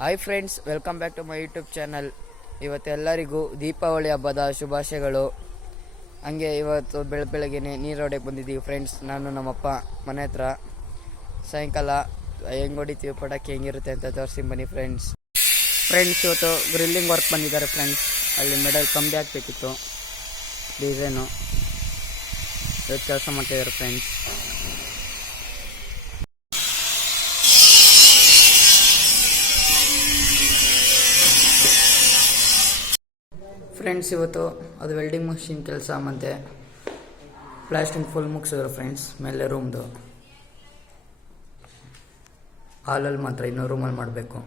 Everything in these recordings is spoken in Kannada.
Hi friends, welcome back to my YouTube channel. ಇವತ್ತೆಲ್ಲರಿಗೂ ದೀಪಾವಳಿ ಹಬ್ಬದ ಶುಭಾಶಯಗಳು. ಹಂಗೆ ಇವತ್ತು ಬೆಳಗ್ಗೆ ನೀರು ಹೊಡೆಯಕ್ಕೆ ಬಂದಿದ್ದೀವಿ ಫ್ರೆಂಡ್ಸ್. ನಾನು ನಮ್ಮಪ್ಪ ಮನೆ ಹತ್ರ. ಸಾಯಂಕಾಲ ಹೆಂಗೆ ಹೊಡಿತೀವಿ ಪಟಾಕಿ ಹೆಂಗಿರುತ್ತೆ ಅಂತ ತೋರಿಸಿ ಬನ್ನಿ ಫ್ರೆಂಡ್ಸ್. ಇವತ್ತು ಗ್ರಿಲ್ಲಿಂಗ್ ವರ್ಕ್ ಬಂದಿದ್ದಾರೆ ಫ್ರೆಂಡ್ಸ್. ಅಲ್ಲಿ ಮೆಡಲ್ ಕಂಬಿ ಹಾಕಬೇಕಿತ್ತು, ಡಿಸೈನು. ಇವತ್ತು ಕೆಲಸ ಮಾಡ್ತಾಯಿದ್ದಾರೆ ಫ್ರೆಂಡ್ಸ್. ಇವತ್ತು ಅದು ವೆಲ್ಡಿಂಗ್ ಮಷಿನ್ ಕೆಲಸ ಮತ್ತು ಪ್ಲಾಸ್ಟಿಂಗ್ ಫುಲ್ ಮುಗಿಸಿದ್ರು ಫ್ರೆಂಡ್ಸ್. ಮೇಲೆ ರೂಮ್ದು ಹಾಲಲ್ಲಿ ಮಾತ್ರ, ಇನ್ನೂ ರೂಮಲ್ಲಿ ಮಾಡಬೇಕು.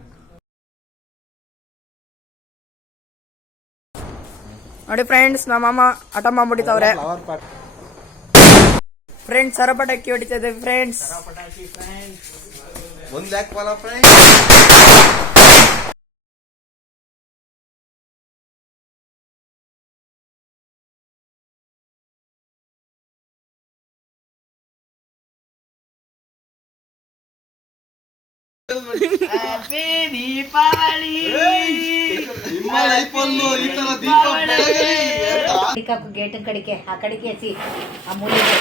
ನೋಡಿ ಫ್ರೆಂಡ್ಸ್, ನಮ್ಮ ಮಾಮ ಆಟ ಮಾಡ್ಬಿಟ್ಟಿತ್ತವ್ರೆ ಫ್ರೆಂಡ್ಸ್. ಸರಪಟಾಕಿ ಹೊಡಿತಾ ಇದ್ದೇವೆ ಫ್ರೆಂಡ್ಸ್. ಗೇಟ್ ಕಡಿಕೆ ಆ ಕಡಿಕೆ ಹಚ್ಚಿ ಆ ಮೂಲೆಗೆ.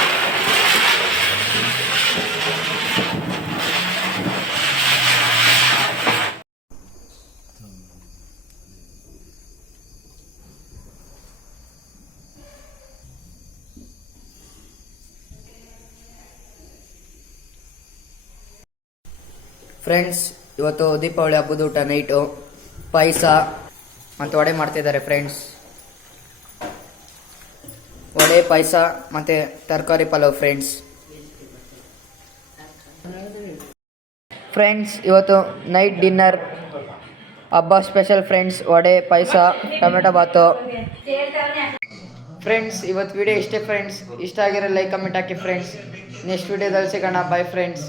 ಫ್ರೆಂಡ್ಸ್, ಇವತ್ತು ದೀಪಾವಳಿ ಹಬ್ಬದ ಊಟ ನೈಟು ಪಾಯಸ ಮತ್ತು ವಡೆ ಮಾಡ್ತಿದ್ದಾರೆ ಫ್ರೆಂಡ್ಸ್. ವಡೆ, ಪಾಯಸ ಮತ್ತು ತರಕಾರಿ ಪಲಾವ್ ಫ್ರೆಂಡ್ಸ್. ಇವತ್ತು ನೈಟ್ ಡಿನ್ನರ್ ಹಬ್ಬ ಸ್ಪೆಷಲ್ ಫ್ರೆಂಡ್ಸ್. ವಡೆ, ಪಾಯಸ, ಟೊಮೆಟೊ ಬಾತು ಫ್ರೆಂಡ್ಸ್. ಇವತ್ತು ವಿಡಿಯೋ ಇಷ್ಟೇ ಫ್ರೆಂಡ್ಸ್. ಇಷ್ಟ ಆಗಿರೋ ಲೈಕ್ ಕಮೆಂಟ್ ಹಾಕಿ ಫ್ರೆಂಡ್ಸ್. ನೆಕ್ಸ್ಟ್ ವಿಡಿಯೋದಲ್ಲಿ ಸಿಗೋಣ. Bye friends.